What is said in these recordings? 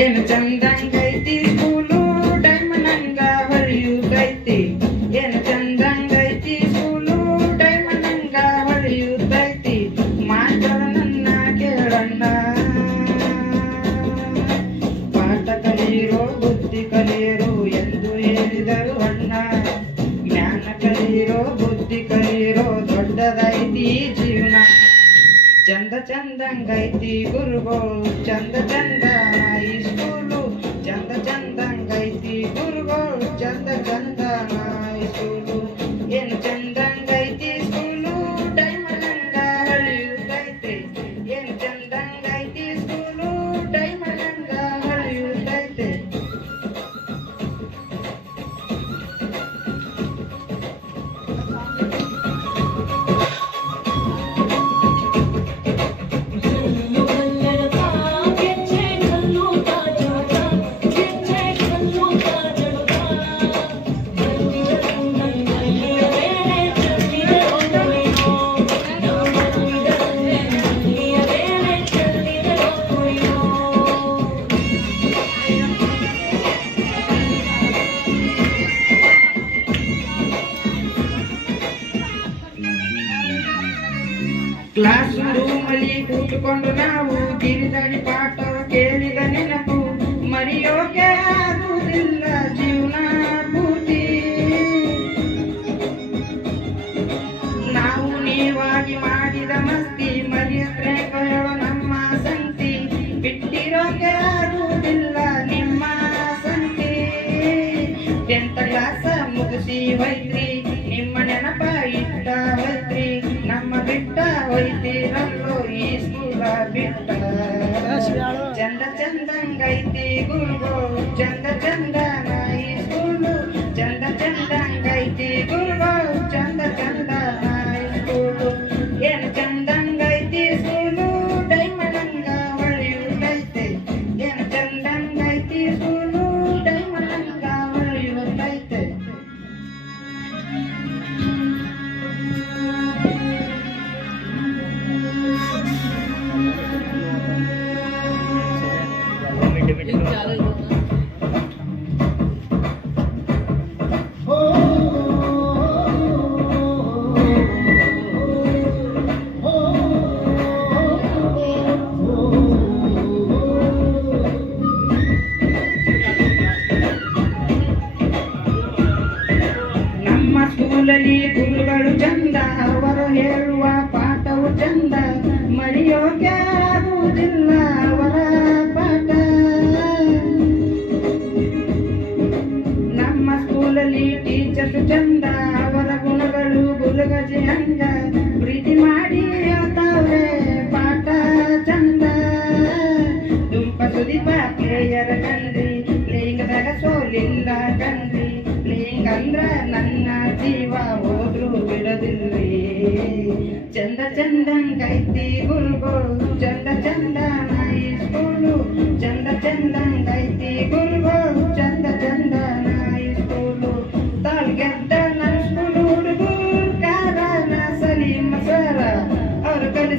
ಏನು ಚಂದಂಗೈತಿ ಸ್ಕೂಲು ಡೈಮಂಡಂಗ ಹೊಳೆಯುತ್ತೈತಿ ಏನು ಚಂದಂಗೈತಿ school ಡೈಮಂಡಂಗ ಹೊಳೆಯುತ್ತೈತಿ master ನನ್ನ ಕೇಳಣ್ಣ ಪಾಠ ಕಲಿಯಿರೋ ಬುದ್ಧಿ ಕಲಿಯರು ಎಂದು ಹೇಳಿದರು ಅಣ್ಣ ಜ್ಞಾನ ಕಲಿಯಿರೋ ಬುದ್ಧಿ ಕಲಿಯಿರೋ ದೊಡ್ಡದೈತಿ ಜೀವನ చంద చందంగైతి గురువు చంద చంద ఈ స్కూలు చంద ಕ್ಲಾಸ್ ರೂಮಲ್ಲಿ ಕೂತ್ಕೊಂಡು ನಾವು ಗಿರಿದಡಿ ಪಾಠ ಕೇಳಿದ ನೆನಪು ಮರೆಯೋಕೆ ಆಗುವುದಿಲ್ಲ ಜೀವನ ಭೂತಿ ನಾವು ನೀವಾಗಿ ಮಾಡಿದ ಮಸ್ತಿ ಮರೆಯತ್ರೆ ಹೇಳೋ ನಮ್ಮ ಸಂತಿ. ಬಿಟ್ಟಿರೋಕೆ ಆಗುವುದಿಲ್ಲ ನಿಮ್ಮ ಸಂತಿ. ಟೆಂತ್ ಕ್ಲಾಸ ಮುಗಿಸಿ ಹೋಯ್ತ್ರಿ చంద చందంగైతే గుండు చంద చంద ಸ್ಕೂಲಲ್ಲಿ ಗುರುಗಳು ಚಂದ ಅವರು ಹೇಳುವ ಪಾಠವು ಚಂದ ಮರೆಯೋಕೆ ಸ್ಕೂಲಲ್ಲಿ ಟೀಚರ್ಸ್ ಚಂದ ಅವರ ಗುಣಗಳು ಗುರುಗಜೆ ಅಂಗ ಪ್ರೀತಿ ಮಾಡಿ ಹೇಳ್ತಾವ್ರೆ ಪಾಠ ಚಂದ. ದುಂಪ ಸುದೀಪ ಪ್ಲೇಯರ್ ಕಂದ್ರಿ ಪ್ಲೇಯಿಂಗದಾಗ ಸೋಲಿಲ್ಲ ಕಂದ್ರಿ ಪ್ಲೇಯಿಂಗ್ ಅಂದ್ರ ನನ್ನ ಜೀವ ಹೋದ್ರು ಬಿಡದಿಲ್ರಿ ಚಂದ ಚಂದಂಗೈತಿ ಗುರು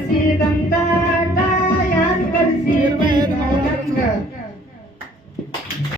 சேதம் தான்